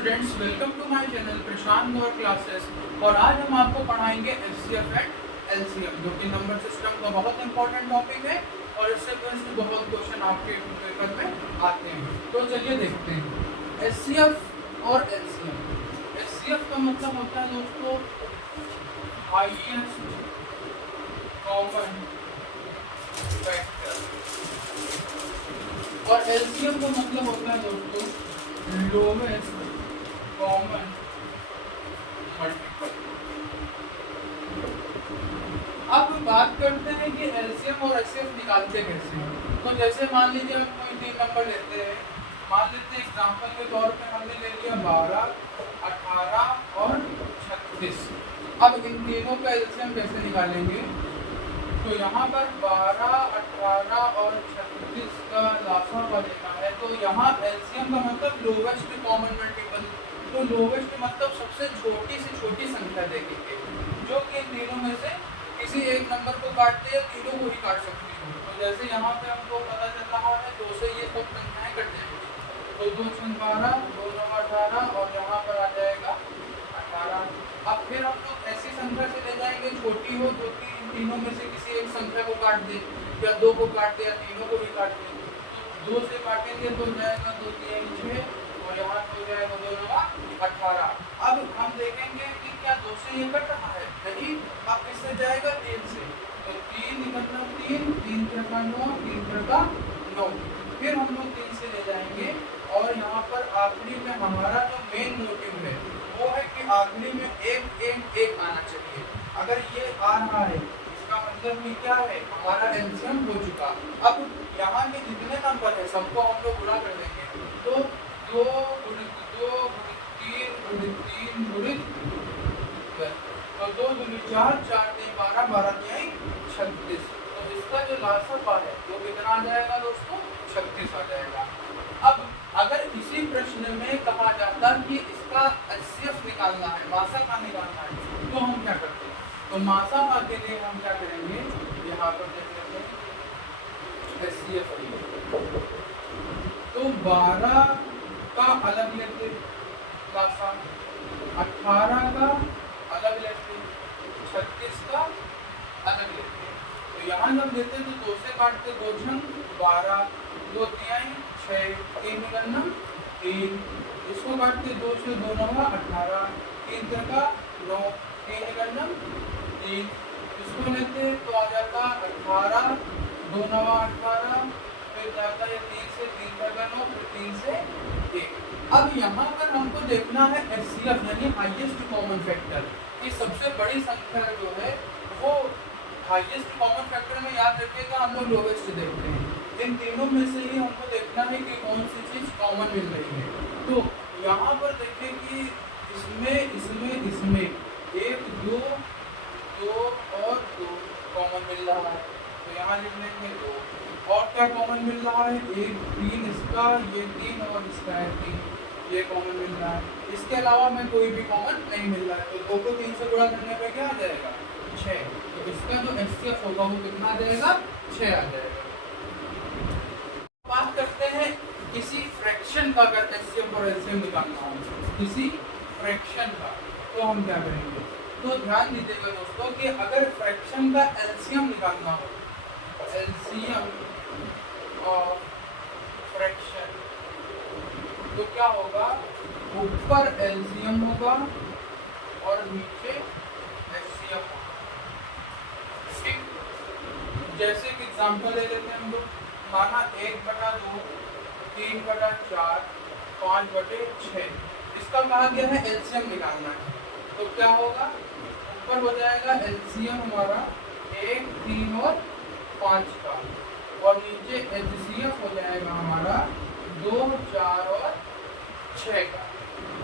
Students, welcome to my channel Prashant और classes. और आज हम आपको पढ़ाएंगे एचसीएफ एंड एलसीएम, जो कि नंबर सिस्टम का बहुत इंपॉर्टेंट टॉपिक है और इससे बेस्ड बहुत क्वेश्चन आपके पेपर में आते हैं। तो चलिए देखते हैं एचसीएफ और एलसीएम। एचसीएफ का मतलब होता है दोस्तों हाईएस्ट कॉमन फैक्टर, और एलसीएम का मतलब होता है दोस्तों लोवेस्ट कॉमन मल्टीपल। अब बात करते हैं कि एलसीएम और एचसीएफ निकालते कैसे हैं। तो जैसे मान लीजिए हम कोई तीन नंबर लेते हैं, मान लेते हैं एग्जांपल के तौर पे हमने ले लिया 12, 18 और 36। अब इन तीनों का एलसीएम कैसे निकालेंगे? तो यहाँ पर 12, 18 और 36 का लासा का लेना है। तो यहाँ एलसीएम का मतलब लोवेस्ट कॉमन मल्टीपल। तो लोवेस्ट मतलब सबसे छोटी से छोटी संख्या देखेंगे, जो कि इन तीनों में से किसी एक नंबर को काटते या तीनों को ही काट सकती हो। तो जैसे यहाँ पे हमको पता चल रहा है 2 से ये सब संख्याएं कट जाएंगी। तो 2 से 12, 2 9 18 और यहाँ पर आ जाएगा 18। अब फिर हम लोग ऐसी संख्या से ले जाएंगे छोटी हो, जो कि इन तीनों में से किसी एक संख्या को काट दे, या 2 को काट दे, या तीनों को भी काट दे। तो 2 से काटेंगे तो जाएगा 2 3 6 और यहाँ हो जाएगा 2 9 18। अब हम देखेंगे कि क्या 2 से ये कट रहा है? नहीं। अब किससे जाएगा? 3 से। तो 3 मतलब 3, 3 का 9, 3 का 9। फिर हम लोग 3 से ले जाएंगे और यहाँ पर आखिरी में हमारा जो मेन मोटिव है वो है कि आखिरी में एक आना चाहिए। अगर ये आ रहा है इसका मतलब कि क्या है? हमारा एलसीएम हो चुका। अब यहाँ के जितने नंबर है सबको हम लोग गुणा कर देंगे। तो 2 गुणित 2 गुणित 3 गुणित 3 गुणित 4, 4 3 12, 12 3 36। तो इसका जो लासा है वो कितना आ जाएगा दोस्तों? 36 आ जाएगा। अब अगर इसी प्रश्न में कहा जाता कि इसका एचसीएफ निकालना है, मासा का निकालना है, तो हम क्या करते हैं? तो मासा का के लिए हम क्या करेंगे? यहाँ पर देख लेते हैं एचसीएफ। तो 12 का अलग लेते लासा, 18 का अलग लेते, 36 का अलग लेते। तो यहाँ जब लेते तो 2 से काटते, 2 छंग 12, 2 3 6, 3 निकलना 3। इसको काटते 2 से 2 9 18, 3 का 9, 3 निकलना 3। इसको लेते तो आ जाता 18, 2 9 18, फिर जाता है 3 से 3 का 9, फिर 3 से 1। अब यहाँ पर हमको देखना है एचसीएफ यानी हाईएस्ट कॉमन फैक्टर। ये सबसे बड़ी संख्या जो है वो हाईएस्ट कॉमन फैक्टर में याद रखिएगा हम लोग लोवेस्ट देखते हैं। इन तीनों में से ही हमको देखना है कि कौन सी चीज कॉमन मिल रही है। तो यहाँ पर देखिए कि इसमें 1 2 2 और 2 कॉमन मिल रहा है। तो यहाँ लिख लेंगे 2। और क्या कॉमन मिल रहा है? 1 3 इसका, ये 3 और इसका है 3, ये कॉमन मिल रहा है। इसके अलावा में कोई भी कॉमन नहीं मिल रहा है। तो 2 को 3 से गुणा करने पे क्या आ जाएगा? 6। तो इसका जो एचसीएफ होगा वो कितना आ जाएगा? 6 आ जाएगा। बात करते हैं किसी फ्रैक्शन का अगर एचसीएफ और एलसीएम निकालना हो, किसी फ्रैक्शन का, तो हम क्या करेंगे? तो ध्यान दीजिएगा दोस्तों कि अगर फ्रैक्शन का एलसीएम निकालना हो, एलसीएम ऑफ फ्रैक्शन, तो क्या होगा? ऊपर एलसीएम होगा और नीचे एचसीएफ होगा। ठीक, जैसे कि एग्जांपल ले लेते हैं हम लोग। माना 1/2, 3/4, 5/6। इसका कहा गया है एलसीएम निकालना है। तो क्या होगा? ऊपर हो जाएगा एलसीएम हमारा 1 3 और 5 का, और नीचे एचसीएफ हो जाएगा हमारा 2 4 और 6 का।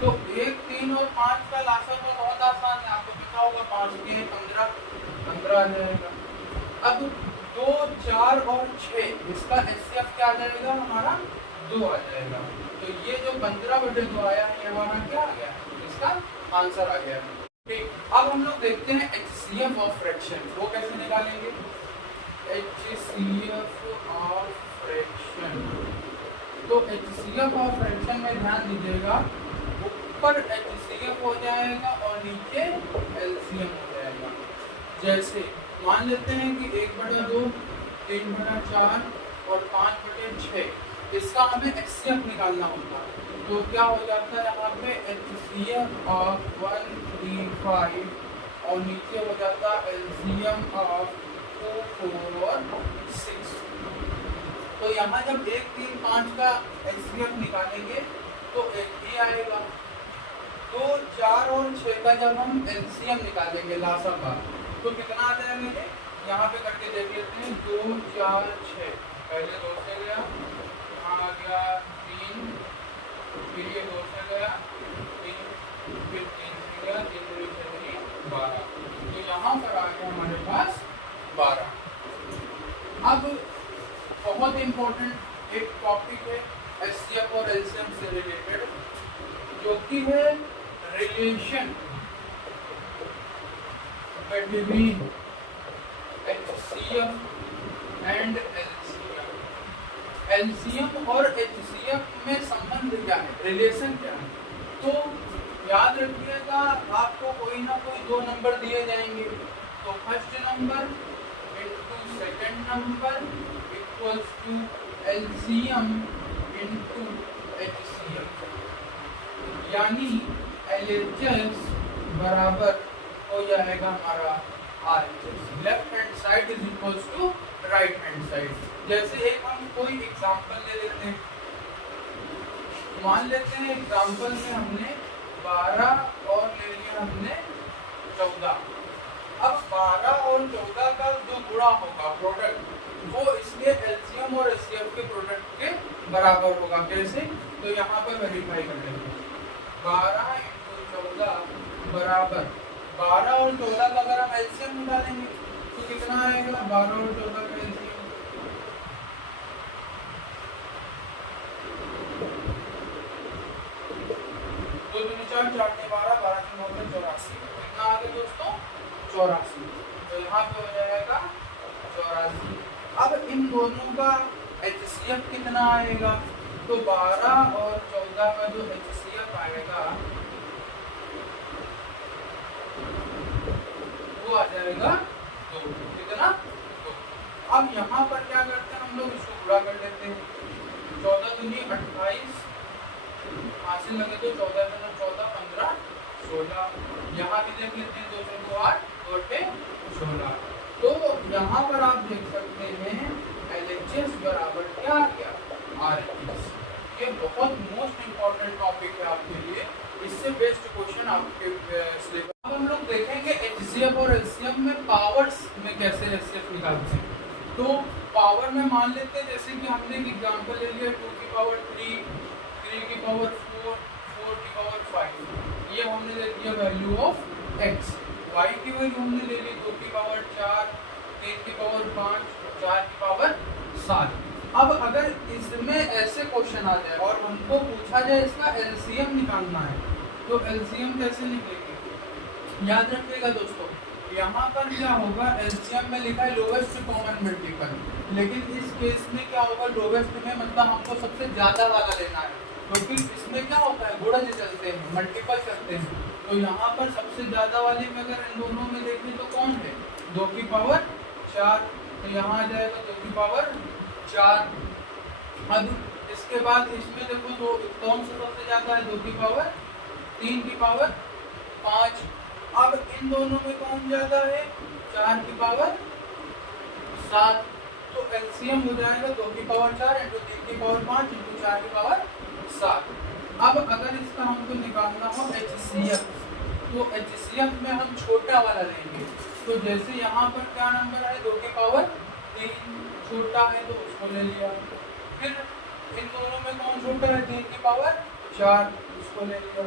तो 1 3 और 5 का लासा तो बहुत आसान है, आपको पता होगा। 5 के 15 आ जाएगा। अब 2 4 और 6 इसका एचसीएफ क्या आ जाएगा? हमारा 2 आ जाएगा। तो ये जो 15/2 आया है, ये हमारा क्या आ गया? इसका आंसर आ गया। ठीक, अब हम लोग देखते हैं एचसीएफ ऑफ फ्रैक्शन। वो कैसे निकालेंगे? एचसीएफ ऑफ फ्रैक्शन, तो एचसीएफ ऑफ फ्रैक्शन में ध्यान दीजिएगा ऊपर HCF हो जाएगा और नीचे LCM हो जाएगा। जैसे मान लेते हैं कि 1/2, 3/4 और 5/6, इसका हमें HCF निकालना होता है। तो क्या हो जाता है यहाँ पे HCF ऑफ 1, 3, 5 और नीचे हो जाता है LCM ऑफ 2, 4 और 6। तो यहाँ जब 1, 3, 5 का HCF निकालेंगे तो 1 ही आएगा। तो 4 और 6 का जब हम LCM निकालेंगे लासा का तो कितना आ जाएगा ये? यहाँ पे करके देख लेते हैं। 2, 4, 6, पहले 2 से गया, यहाँ आ गया 3, फिर ये 2 से गया 3, फिर 3 से गया 3, 2 से 3, 12। तो यहाँ पर आ गया हमारे पास 12। अब बहुत इम्पोर्टेंट एक टॉपिक है HCF और LCM से रिलेटेड, जो कि है relation between HCF and LCM। LCM और HCF में संबंध क्या है, रिलेशन क्या है? तो याद रखिएगा, आपको कोई ना कोई 2 नंबर दिए जाएंगे। तो first number into second number equals to LCM into HCF, यानी LHS बराबर हो जाएगा हमारा RHS। Left hand side is equals to right hand side. जैसे एक हम कोई एग्जांपल ले लेते हैं, मान लेते हैं एग्जांपल में हमने 12 और ले लिया हमने 14। अब 12 और 14 का जो गुणा होगा प्रोडक्ट, वो इसके LCM और HCF के प्रोडक्ट के बराबर होगा। कैसे? तो यहाँ पर वेरीफाई कर लेते हैं। 12 × 14 बराबर 12 और 14 का अगर हम LCM निकालेंगे तो कितना आएगा? 12 और 14 का LCM 2 दूनी 4, 4 के 12, 12 के 9 में 84। कितना आ गया दोस्तों? 84। तो यहाँ पे हो जाएगा 84। अब इन दोनों का HCF कितना आएगा? तो 12 और 14 का जो HCF आएगा वो आ जाएगा 2। कितना? 2। अब यहाँ पर क्या करते हैं हम लोग, इसको गुणा कर लेते हैं। 14 दूनी 28, हासिल लगे तो 14 दूनी 14, 15, 16। यहाँ भी देख लेते हैं, 2 से 2 8, 2 से 16। तो यहाँ पर आप देख सकते हैं LHS बराबर क्या आ गया? RHS। ये बहुत मोस्ट इम्पोर्टेंट टॉपिक है आपके लिए, इससे बेस्ट क्वेश्चन आपके सिलेबस। अब हम लोग देखेंगे HCF और LCM में पावर्स में कैसे HCF निकालते हैं। तो पावर में मान लेते हैं, जैसे कि हमने एक एग्जांपल ले लिया 2 की पावर 3, 3 की पावर 4, 4 की पावर 5। ये हमने ले लिया वैल्यू ऑफ x। y की वैल्यू हमने ले ली 2 की पावर 4, 3 की पावर 5, 4 की पावर 7। अब अगर इसमें ऐसे क्वेश्चन आ जाए और हमको पूछा जाए इसका LCM निकालना है, तो LCM कैसे निकलेगी? याद रखिएगा दोस्तों, यहाँ पर क्या होगा, LCM में लिखा है लोवेस्ट कॉमन मल्टीपल, लेकिन इस केस में क्या होगा, लोवेस्ट में मतलब हमको सबसे ज्यादा वाला लेना है, क्योंकि इसमें क्या होता है, गुणज चलते हैं, मल्टीपल चलते हैं। तो यहाँ पर सबसे ज्यादा वाले में अगर इन दोनों में देखें तो कौन है? 2 की पावर 4। तो यहाँ आ जाएगा 2 की पावर 4। अब इसके बाद इसमें देखो तो कौन सा सबसे ज्यादा है? 2 की पावर 3 की पावर 5। अब इन दोनों में कौन ज्यादा है? 4 की पावर 7। तो LCM हो जाएगा 2 की पावर 4 इंटू 3 की पावर 5 इंटू 4 की पावर 7। अब अगर इसका हमको निकालना हो HCF, तो HCF में हम छोटा वाला लेंगे। तो जैसे यहाँ पर क्या नंबर है? 2 की पावर 3 छोटा है तो उसको ले लिया। फिर इन दोनों में कौन छोटा है? 3 की पावर 4, उसको ले लिया।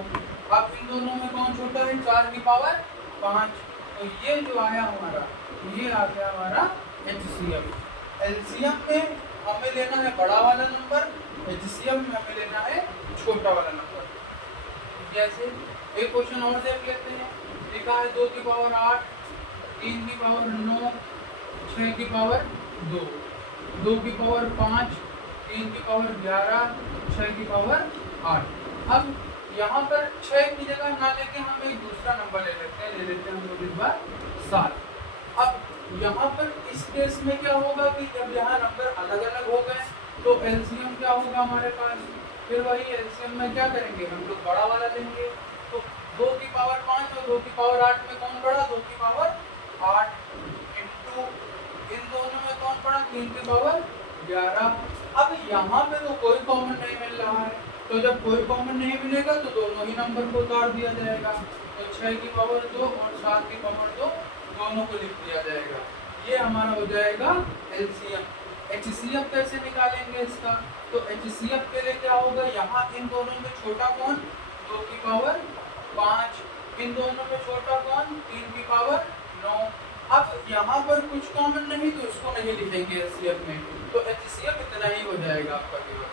अब इन दोनों में कौन छोटा है? 4 की पावर 5। तो ये जो आया हमारा, ये आ गया हमारा HCF। LCM में हमें लेना है बड़ा वाला नंबर, HCF में हमें लेना है छोटा वाला नंबर। जैसे एक क्वेश्चन और देख लेते हैं, लिखा है 2 की पावर 8, 3 की पावर 9, 6 की पावर 2, 2 की पावर 5, 3 की पावर 11, 6 की पावर 8। अब यहाँ पर 6 की जगह ना लेके हम एक दूसरा नंबर ले लेते हैं हम लोग इस बार 7। अब यहाँ पर इस केस में क्या होगा कि जब यहाँ नंबर अलग अलग हो गए तो एलसीएम क्या होगा हमारे पास, फिर वही एलसीएम में क्या करेंगे हम लोग बड़ा वाला लेंगे। तो 2 की पावर 5 और 2 की पावर 8 में कौन बड़ा, 2 की पावर 8 इंटू इन दोनों में कौन बड़ा, 3 की पावर 11। अब यहाँ पे तो कोई कॉमन नहीं मिल रहा है, तो जब कोई कॉमन नहीं मिलेगा तो दोनों ही नंबर को उतार दिया जाएगा। तो 6 की पावर 2 और 7 की पावर 2 दोनों को लिख दिया जाएगा। ये हमारा हो जाएगा एलसीएम। एचसीएफ कैसे निकालेंगे इसका, तो एचसीएफ के लिए क्या होगा, यहाँ इन दोनों में छोटा कौन, 2 की पावर 5, इन दोनों में छोटा कौन, 3 की पावर 9। अब यहाँ पर कुछ कॉमन नहीं तो इसको नहीं लिखेंगे एचसीएफ में, तो एचसीएफ इतना ही हो जाएगा आपका केवल।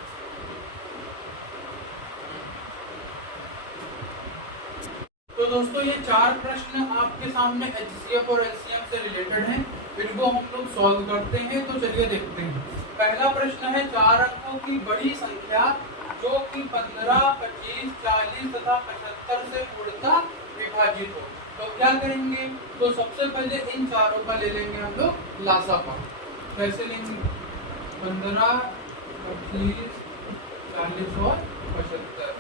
तो दोस्तों ये 4 प्रश्न आपके सामने एचसीएफ और एलसीएम से रिलेटेड हैं, इनको हम लोग सॉल्व करते हैं। तो चलिए देखते हैं। पहला प्रश्न है 4 अंकों की बड़ी संख्या जो कि 15, 25, 40 तथा 75 से पूर्णतः विभाजित हो, तो क्या करेंगे, तो सबसे पहले इन चारों का ले लेंगे हम लोग लासापा। कैसे लेंगे, 15, 25, 40 और 75।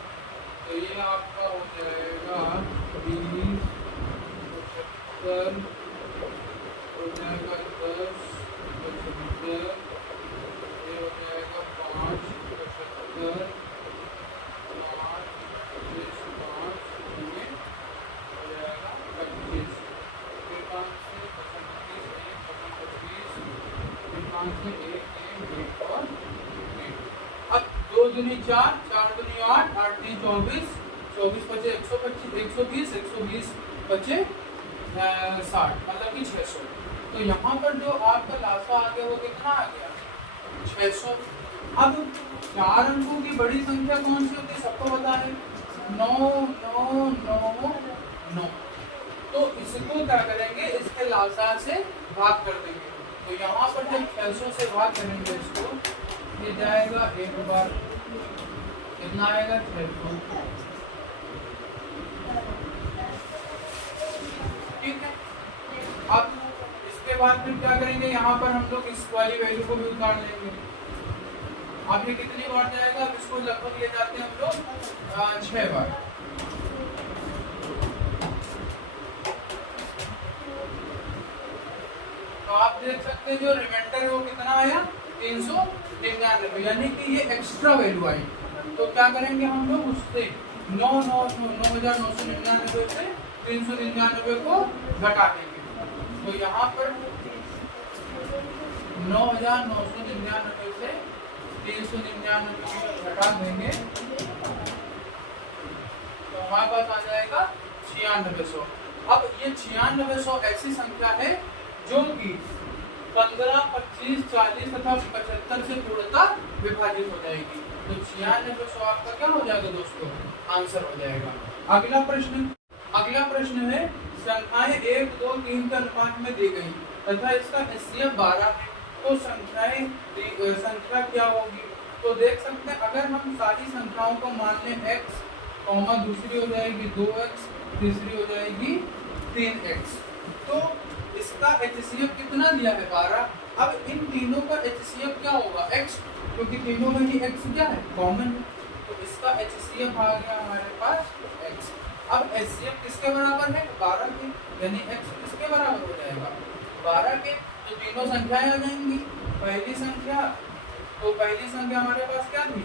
तो ये आपका हो जाएगा 20, 75 हो जाएगा 10, 75, ये हो जाएगा 5, 75, 5, 25, 5, ये हो जाएगा 25, फिर 5 से 25, 5 से 1 और 1। अब 2 दूनी 4, 4 दूनी 8, 8 दूनी 24, 24 बचे 125, 120, 120 बचे 60, मतलब कि 600। तो यहाँ पर जो आपका लासा आ गया वो कितना आ गया, 600। अब 4 अंकों की बड़ी संख्या कौन सी होती है, सबको पता है, 9, 9, 9, 9। तो इसको क्या करेंगे, इसके लासा से भाग कर देंगे। तो यहाँ पर जब 600 से भाग करेंगे इसको, ये जाएगा एक बार, कितना आएगा, 600। ठीक है। अब इसके बाद फिर क्या करेंगे, यहाँ पर हम लोग इस वाली वैल्यू को भी उतार लेंगे। अब ये कितनी बार जाएगा, अब इसको लगभग ले जाते हैं हम लोग 6 बार। तो आप देख सकते हैं जो रिमाइंडर है वो कितना आया, 399, यानी कि ये एक्स्ट्रा वैल्यू आई। तो क्या करेंगे हम लोग, उससे 9,999 से 399 को घटा देंगे। तो यहाँ पर 9,999 से 399 को घटा देंगे तो हमारे पास आ जाएगा 9600। अब ये 9600 ऐसी संख्या है जो कि 15, 25, 40 तथा 75 से पूर्णतः विभाजित हो जाएगी। तो 9600 आपका क्या हो जाएगा दोस्तों, आंसर हो जाएगा। अगला प्रश्न है संख्याएं 1, 2, 3 के अनुपात में दी गई तथा इसका एचसीएफ 12 है, तो संख्या क्या होगी। तो देख सकते हैं अगर हम सारी संख्याओं को मान लें x, दूसरी हो जाएगी 2x, तीसरी हो जाएगी 3x, तो इसका एचसीएफ कितना दिया है, 12। अब इन तीनों का एचसीएफ क्या होगा, x, क्योंकि तीनों में ही x क्या है, कॉमन है। तो इसका एचसीएफ आ गया हमारे पास x। अब एचसीएफ किसके बराबर है, 12 के, यानी x किसके बराबर हो जाएगा, 12 के। तो तीनों संख्याएं आ जाएंगी। पहली संख्या हमारे पास क्या थी,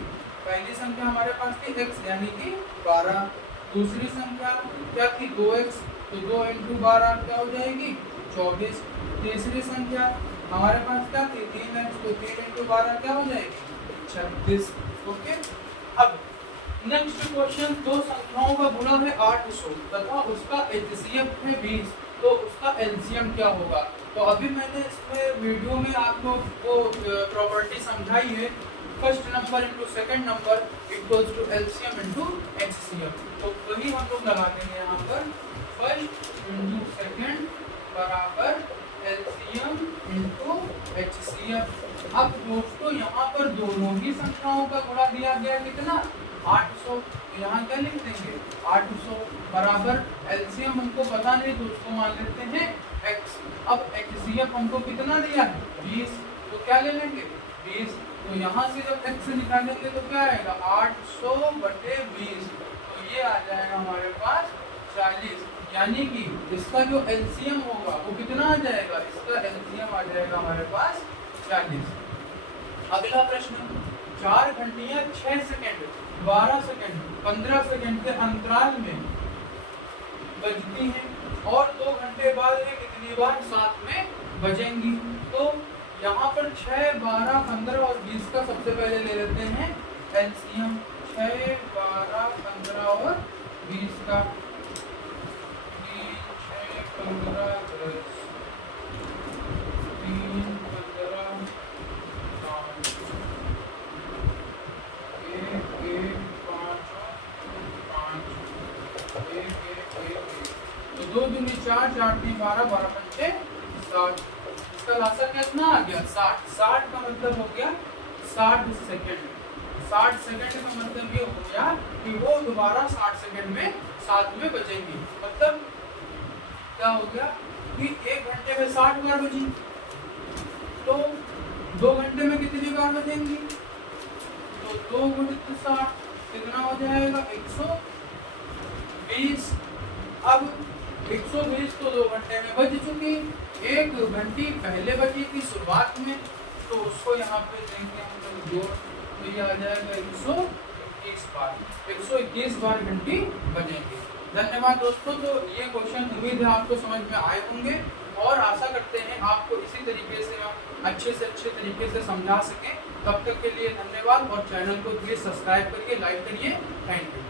पहली संख्या हमारे पास थी x यानी कि 12। दूसरी संख्या क्या थी, 2x, तो 2 × 12 क्या हो जाएगी, 24। तीसरी संख्या हमारे पास क्या थी, 3x, तो 3 × 12 क्या हो जाएगी, 36। ओके। अब नेक्स्ट क्वेश्चन, दो संख्याओं का गुणा है 800 तथा उसका एचसीएफ है 20, तो उसका एलसीएम क्या होगा। तो अभी मैंने इसमें वीडियो में आपको वो प्रॉपर्टी समझाई है, first number into second number equals to LCM into HCF. तो वही हम लोग लगा देंगे यहाँ पर, फर्स्ट इंटू सेकंड बराबर एलसीएम इंटू एचसीएफ। अब दोस्तों यहाँ पर दोनों ही संख्याओं का गुणा दिया गया कितना, 800, यहाँ क्या लिख देंगे 800 बराबर एलसीएम हमको पता नहीं तो उसको मान लेते हैं x। अब एचसीएफ हमको कितना दिया है 20, तो क्या ले लेंगे 20। तो यहाँ से जब x निकालेंगे तो क्या आएगा 800/20, तो ये आ जाएगा हमारे पास 40। यानी कि इसका जो एलसीएम होगा वो कितना आ जाएगा, इसका एलसीएम आ जाएगा हमारे पास 40। अगला प्रश्न, 4 घंटियां 6 सेकंड 12 सेकंड 15 सेकंड के अंतराल में बजती हैं और 2 घंटे बाद वे कितनी बार साथ में बजेंगी। तो यहाँ पर 6, 12, 15 और 20 का सबसे पहले ले लेते हैं एलसीएम। 6, 12, 15 और 20 का 3, 6, 15, 10, 3, 15, 5, 1, 1, 5, 5, 1, 1, 1, तो 2 दूनी 4, 4 3 12, 12 पंचे 60। इसका लासा कितना आ गया 60। 60 का मतलब हो गया 60 सेकंड। 60 सेकंड का मतलब ये हो गया कि वो दोबारा 60 सेकंड में साथ में बजेंगी। मतलब क्या हो गया कि 1 घंटे में 60 बार बजी, तो 2 घंटे में कितनी बार बजेंगी, तो 2 गुणित 60 कितना हो जाएगा 120। अब 120 तो 2 घंटे में बज चुकी, 1 घंटी पहले बजी थी शुरुआत में, तो उसको यहाँ पे देंगे हम लोग जोड़, तो ये आ जाएगा 121 बार। 121 बार घंटी बजेंगे। धन्यवाद दोस्तों। तो ये क्वेश्चन उम्मीद है आपको समझ में आए होंगे और आशा करते हैं आपको इसी तरीके से हम अच्छे तरीके से समझा सकें। तब तक के लिए धन्यवाद और चैनल को प्लीज सब्सक्राइब करिए, लाइक करिए। Thank you.